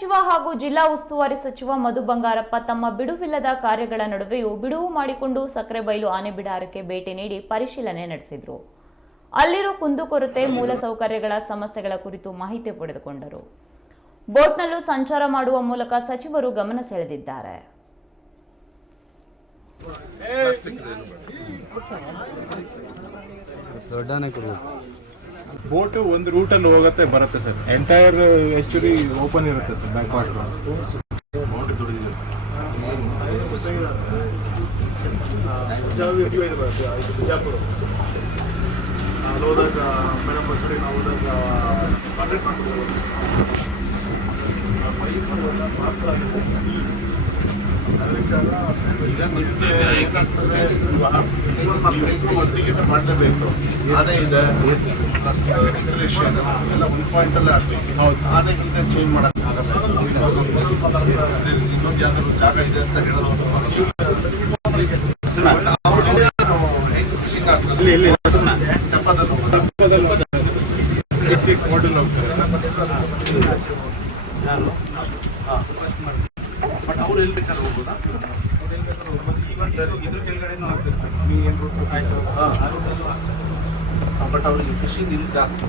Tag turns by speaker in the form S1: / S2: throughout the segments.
S1: ಸಚಿವ ಹಾಗೂ ಜಿಲ್ಲಾ ಉಸ್ತುವಾರಿ ಸಚಿವ ಮಧು ಬಂಗಾರಪ್ಪ ತಮ್ಮ ಬಿಡುವಿಲ್ಲದ ಕಾರ್ಯಗಳ ನಡುವೆಯೂ ಬಿಡುವು ಮಾಡಿಕೊಂಡು ಸಕ್ಕರೆಬೈಲು ಆನೆ ಬಿಡಾರಕ್ಕೆ ಭೇಟಿ ನೀಡಿ ಪರಿಶೀಲನೆ ನಡೆಸಿದರು. ಅಲ್ಲಿರೋ ಕುಂದುಕೊರತೆ ಮೂಲಸೌಕರ್ಯಗಳ ಸಮಸ್ಯೆಗಳ ಕುರಿತು ಮಾಹಿತಿ ಪಡೆದುಕೊಂಡರು. ಬೋಟ್ನಲ್ಲೂ ಸಂಚಾರ ಮಾಡುವ ಮೂಲಕ ಸಚಿವರು ಗಮನ ಸೆಳೆದಿದ್ದಾರೆ.
S2: ಬೋಟ್ ಒಂದು ರೂಟ್ ಅಲ್ಲಿ ಹೋಗುತ್ತೆ, ಬರುತ್ತೆ ಸರ್. ಎಂಟೈರ್ ಎಸ್ಟುರಿ ಓಪನ್ ಇರುತ್ತೆ ಸರ್ ಬ್ಯಾಕ್
S3: ಬಿಜಾಪುರ ಅಲ್ಲಿ ಹೋದಾಗ ಮೇಡಮ್ ಹೋದಾಗ ಕಾಂಟ್ಯಾಕ್ಟ್ ಮಾಡ್ಕೊಂಡು
S4: ಈಗ ನಿಮಗೆ ಮಾಡಲೇಬೇಕು ಆನೆ ಇದೆ ಪ್ಲಸ್ ರೆಗ್ಯುಲೇಷನ್ ಎಲ್ಲ ಈಗ ಚೇಂಜ್ ಮಾಡೋಕ್ಕಾಗಲ್ಲ ಇನ್ನೊಂದು ಯಾವ್ದಾದ್ರು ಜಾಗ ಇದೆ ಅಂತ ಹೇಳೋದು ಬಟ್ ಅವ್ರು ಎಲ್ಲಿ ಬೇಕಾದ್ರೆ ಹೋಗ್ಬೋದಾ? ಬಟ್ ಅವ್ರಿಗೆ ಫಿಶಿಂಗ್ ಇಲ್ಲಿ ಜಾಸ್ತಿ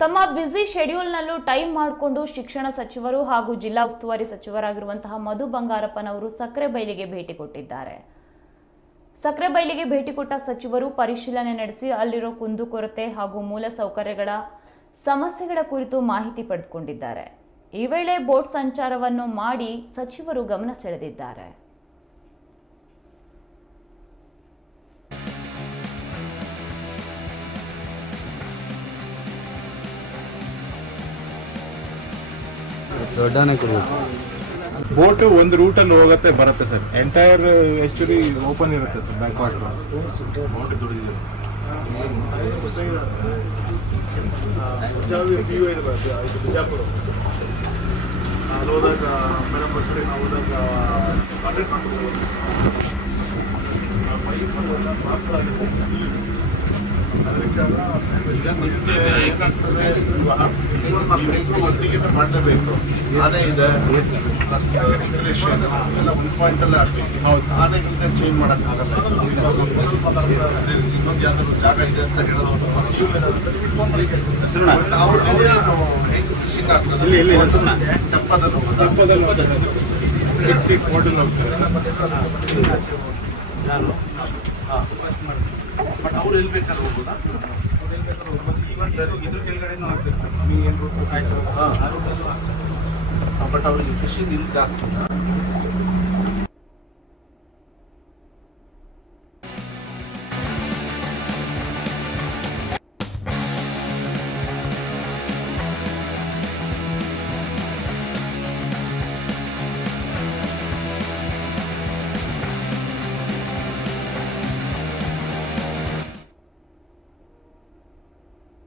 S1: ತಮ್ಮ ಬ್ಯುಸಿ ಶೆಡ್ಯೂಲ್ನಲ್ಲೂ ಟೈಮ್ ಮಾಡಿಕೊಂಡು ಶಿಕ್ಷಣ ಸಚಿವರು ಹಾಗೂ ಜಿಲ್ಲಾ ಉಸ್ತುವಾರಿ ಸಚಿವರಾಗಿರುವಂತಹ ಮಧು ಬಂಗಾರಪ್ಪನವರು ಸಕ್ಕರೆಬೈಲಿಗೆ ಭೇಟಿ ಕೊಟ್ಟಿದ್ದಾರೆ. ಸಕ್ಕರೆ ಬೈಲಿಗೆ ಭೇಟಿ ಕೊಟ್ಟ ಸಚಿವರು ಪರಿಶೀಲನೆ ನಡೆಸಿ ಅಲ್ಲಿರೋ ಕುಂದುಕೊರತೆ ಹಾಗೂ ಮೂಲ ಸೌಕರ್ಯಗಳ ಸಮಸ್ಯೆಗಳ ಕುರಿತು ಮಾಹಿತಿ ಪಡೆದುಕೊಂಡಿದ್ದಾರೆ. ಈ ವೇಳೆ ಬೋಟ್ ಸಂಚಾರವನ್ನು ಮಾಡಿ ಸಚಿವರು ಗಮನ ಸೆಳೆದಿದ್ದಾರೆ.
S5: ದೊಡ್ಡನೆ ಕೊಡ್ಬೇಕು
S2: ಬೋಟ್ ಒಂದು ರೂಟ್ ಅಲ್ಲಿ ಹೋಗುತ್ತೆ ಬರುತ್ತೆ ಸರ್. ಎಂಟೈರ್ ಎಸ್ಟುರಿ ಓಪನ್ ಇರುತ್ತೆ ಸರ್ ಬ್ಯಾಕ್ ವಾಟರ್
S3: ಬಿಜಾಪುರ ಅಲ್ಲಿ ಹೋದಾಗ ಮೇಡಮ್ ಬಸ್ಸಲ್ಲಿ ನಾವು ಹೋದಾಗ ಕಾಂಟ್ಯಾಕ್ಟ್ ಮಾಡ್ಕೊಂಡು
S4: ಈಗ ನಿಮಗೆ ಮಾಡಲೇಬೇಕು ಆನೆ ಇದೆ ಪ್ಲಸ್ ಎಲ್ಲ ಒಂದು ಪಾಯಿಂಟ್ ಅಲ್ಲೇ ಆಗ್ಬೇಕು ಚೇಂಜ್ ಮಾಡೋಕ್ಕಾಗಲ್ಲ ಇನ್ನೊಂದು ಯಾವ್ದಾದ್ರು ಜಾಗ ಇದೆ ಅಂತ ಹೇಳೋದು ಅವ್ರು ಬಟ್ ಅವ್ರು ಎಲ್ಲಿ ಹೋಗ್ಬೋದಾ? ಬಟ್ ಅವ್ರಿಗೆ ಫಿಶಿಂಗ್ ಇಲ್ಲಿ ಜಾಸ್ತಿ